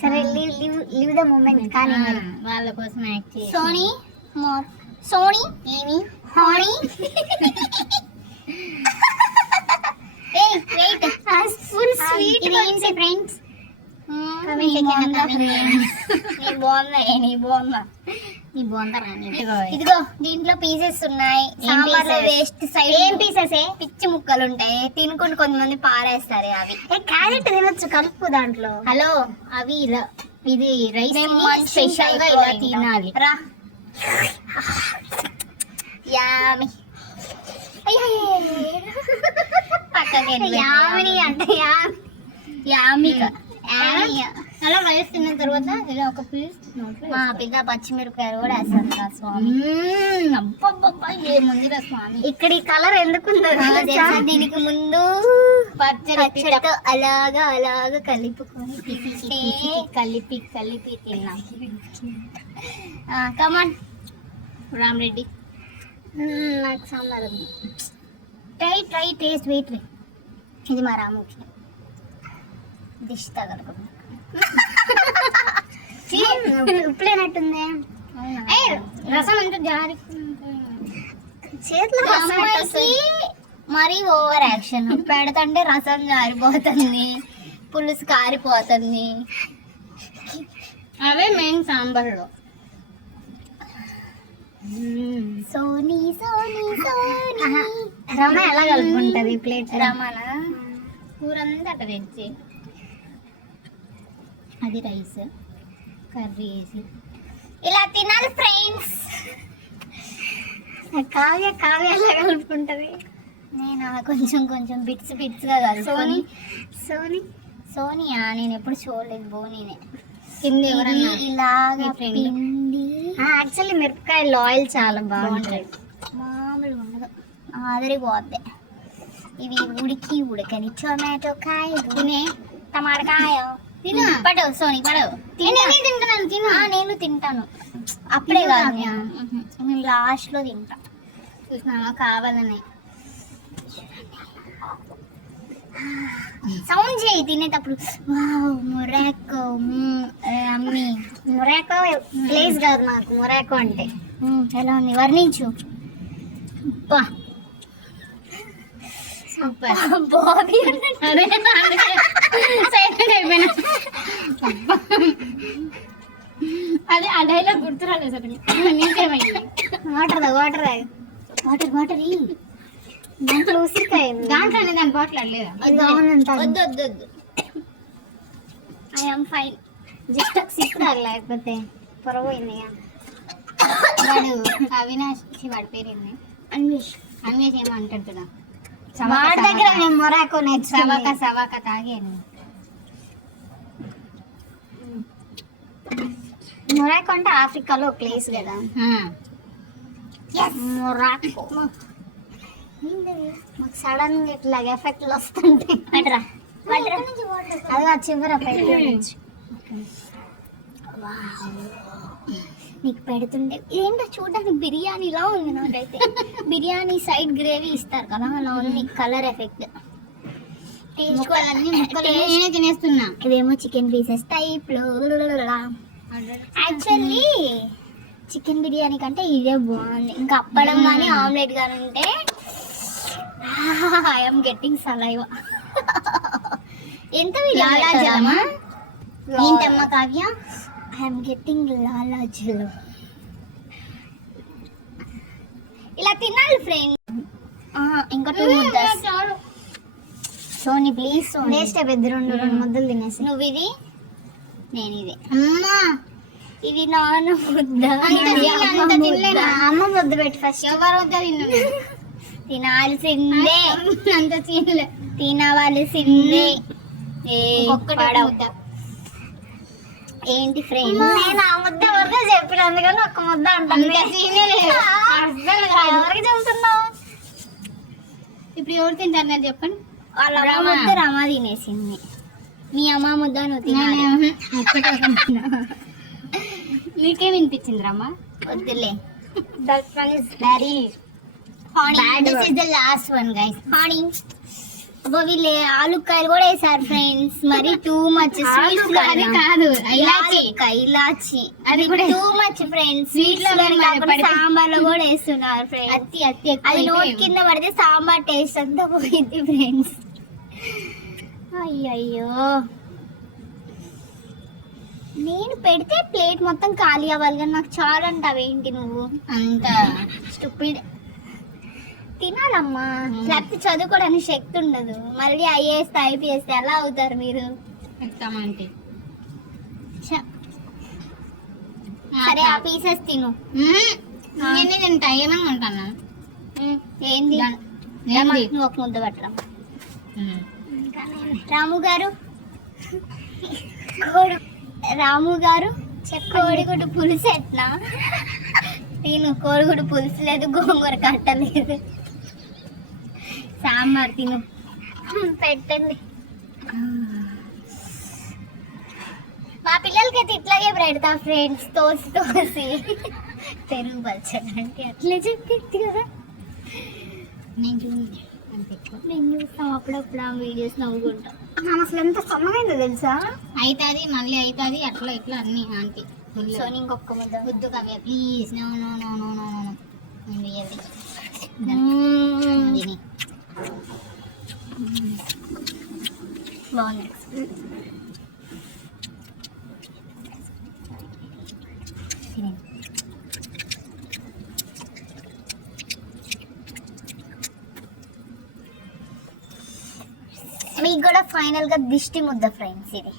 సరే live the moment కానీ వాళ్ళ కోసం యాక్ట్ చేసి సోనీ మోర్ సోనీ ఏమి హోనీ ఏయ్ వెయిట్ ఫుల్ స్వీట్ ఏంటి ఫ్రెండ్స్ ఇదిగో దీంట్లో పీసెస్ ఉన్నాయి. సాంబార్లో వేస్ట్ సైడ్ ఏం పీసెస్ పిచ్చి ముక్కలు ఉంటాయి, తినుకుంటూ కొంతమంది పారేస్తారు. అవి క్యారెట్ తినొచ్చు కలుపు దాంట్లో. హలో అవి ఇలా ఇది రైస్ స్పెషల్ గా ఇలా తినాలి రా. యామి యామిని అంటే యామిక అలా రైస్ తిన్న తర్వాత ఇలా ఒక పీస్ మా పెద్ద పచ్చిమిరపకాయలు కూడా వేస్తాను రా స్వామి. అబ్బబ్బబ్బా ఏముందిరా స్వామి. ఇక్కడ ఈ కలర్ ఎందుకుందో దీనికి ముందు పచ్చడితో అలాగా అలాగా కలుపుకొని కలిపి కలిపి తిన్నాం. కమాన్ రామ్ రెడ్డి. నాకు సాంబార్ ట్రై టేస్ట్ వెయిట్. ఇది మా రాముకి దిష్టి తగలకుండా ఉప్పులేనట్టుంది. రసం అంటే జారి చేతిలో మరీ ఓవర్ యాక్షన్. పెడతంటే రసం జారిపోతుంది, పులుసు కారిపోతుంది. అవే మెయిన్ సాంబార్లో. సోనీ సోనీ సోనీ రమ ఎలా కలుపుకుంటది ప్లేట్? రమనా కూరంతా అట్ట తెచ్చి అది రైస్ కర్రీ వేసి ఇలా తినాలి ఫ్రెండ్స్. కావ్య ఎలా కలుపుకుంటది? నేను కొంచెం కొంచెం బిట్స్ బిట్స్గా కలుపుకొని. సోనియా నేను ఎప్పుడు చూడలేదు. బోనీనే కింద ఎవరన్నా ఇలాగా పిండి. యాక్చువల్లీ మిరపకాయలు ఆయిల్ చాలా బాగుంటుంది, మామూలుగా ఉండదు, ఆదరిపోద్ది. ఇవి ఉడకని టొమాటో కాయ తినే టమాటకాయ తిను. పడవు సోని పడవు. తింటాను తిను. నేను తింటాను అప్పుడే కాదు, నేను లాస్ట్లో తింటా. చూసినా కావాలని సౌండ్ చేయి తినేటప్పుడు. మొరాకో అమ్మి. మొరాకో ప్లేస్ కాదు నాకు మొరాకో అంటే. ఎలా ఉంది వర్ణించు. సూపర్ బాబీ అదే ఆ డైలాగ్ గుర్తు రాలేదు సార్. నీకేమైంది? వాటర్ వాటర్ దాంట్లో ఉసిరికాయ దాంట్లోనే దాని బాటిల్ అడలేదు. వద్దు ఐఎమ్ ఫైన్. జస్ట్ సిక్ లేకపోతే పొరపోయింది. వాడు అవినాష్ వాడి పేరేంది? అన్వేష్ ఏమో అంటాడు కదా. వాడి దగ్గర నేను మొరాకో సవాక తాగాను. మొరాకో అంటే ఆఫ్రికాలో ప్లేస్ కదా. మొరాకో మాకు సడన్ గా ఇట్లా ఎఫెక్ట్లు వస్తుంటాయి. అది చివర నీకు పెడుతుంటే ఏంటో చూడడానికి బిర్యానీలా ఉంది. నాకైతే బిర్యానీ సైడ్ గ్రేవీ ఇస్తారు కదా, అలా ఉంది కలర్ ఎఫెక్ట్. నేనే తినేస్తున్నా. ఇదేమో చికెన్ పీసెస్ టైప్ లో. యాక్చువల్లీ చికెన్ బిర్యానీ కంటే ఇదే బాగుంది. ఇంకా అప్పడం కానీ ఆమ్లెట్ కానీ ఉంటే ఐఎమ్ గెట్టింగ్ సలైవా. ఎంత లాలాజలమా ఏంటమ్మా కావ్య? ఐఎమ్ గెట్టింగ్ లాలాజలం. ఇలా తినాలి ఫ్రెండ్. ఇంకా 2 ముద్దస్. సోని ప్లీజ్ సోని. వేస్ట్ అయిపోద్ది. 2 ముద్దలు తినేసి. నువ్వు ఇది నేను ఇది. అమ్మా ఇది నాన్న ముద్ద. అమ్మ ముద్ద పెట్టి ఫస్ట్. ఎవరు వద్ద తినాల్సిందే. అంత తినవలసిందే. ఏంటి ఫ్రెండ్? నేను ఆ ముద్ద వద్ద చెప్పిన అందుకని ఒక్క ముద్ద అంటాను. ఎవరికి చెబుతున్నావు? ఇప్పుడు ఎవరు తింటారు నేను చెప్పండి. వాళ్ళ అమ్మ ముద్ద రమా తినేసింది. మీ అమ్మ ముద్ద నువ్వు తినాలి. నీకేం వినిపించింది రమ్మా? వద్దులే. That one is very honey. This is the last one, guys. Honey. అబ్బో వీళ్ళు ఆలుకాయలు కూడా వేసారు ఫ్రెండ్స్, మరి టూ మచ్ స్వీట్స్ అది కాదు ఇలాచి ఇలాచి అది కూడా టూ మచ్ ఫ్రెండ్స్. Sweets లో మరి సాంబార్ లో కూడా వేస్తున్నారు ఫ్రెండ్స్. అత్తి అత్తి అది నోట్ కింద పడితే సాంబార్ టేస్ట్ అంతా పోయింది ఫ్రెండ్స్. అయ్యయ్యో, నేను పెడితే ప్లేట్ మొత్తం ఖాళీ అవ్వాలి కానీ నాకు చాలు అంటావేంటి నువ్వు? అంత స్టూపిడ్. తినాలమ్మా, లేకపోతే చదువుకోవడానికి శక్తి ఉండదు. మళ్ళీ ఐఏఎస్ ఐపీఎస్ ఎలా అవుతారు మీరు? ఎత్తామంటే ఛ. సరే ఆ పీసెస్ తిను. నేను టైం అనుకుంటాను. ఏంది? ఏమ్మా, నువ్వు ఒక ముద్ద పట్టరా. రాము గారు, రాము గారు కోడిగుడ్డు పులుసు ఎట్లా? తిను. కోడిగుడ్డు పులుసు లేదు, గోంగూర కట్టలేదు, సాంబార్ తిను. పెట్టండి. మా పిల్లలకైతే ఇట్లాగే పెడతా ఫ్రెండ్స్, తోసి తోసి. పెరుగు పచ్చడి అట్లే చెప్పి కదా. నేను చూడండి అంతే. నేను చూస్తాం అప్పుడప్పుడు ఆ వీడియోస్ నవ్వుకుంటాం. అసలు ఎంత సన్నమైందో తెలుసా? అవుతుంది మళ్ళీ అవుతుంది అట్లా ఇట్లా అన్ని ఆంటీ. సో ఇంకొక ముద్ద వద్దు Kavya please. No no no no no no నేను వేయాలి. బాగుంది. మీకు కూడా ఫైనల్ గా దిష్టి ముద్ద ఫ్రెండ్స్ ఇది.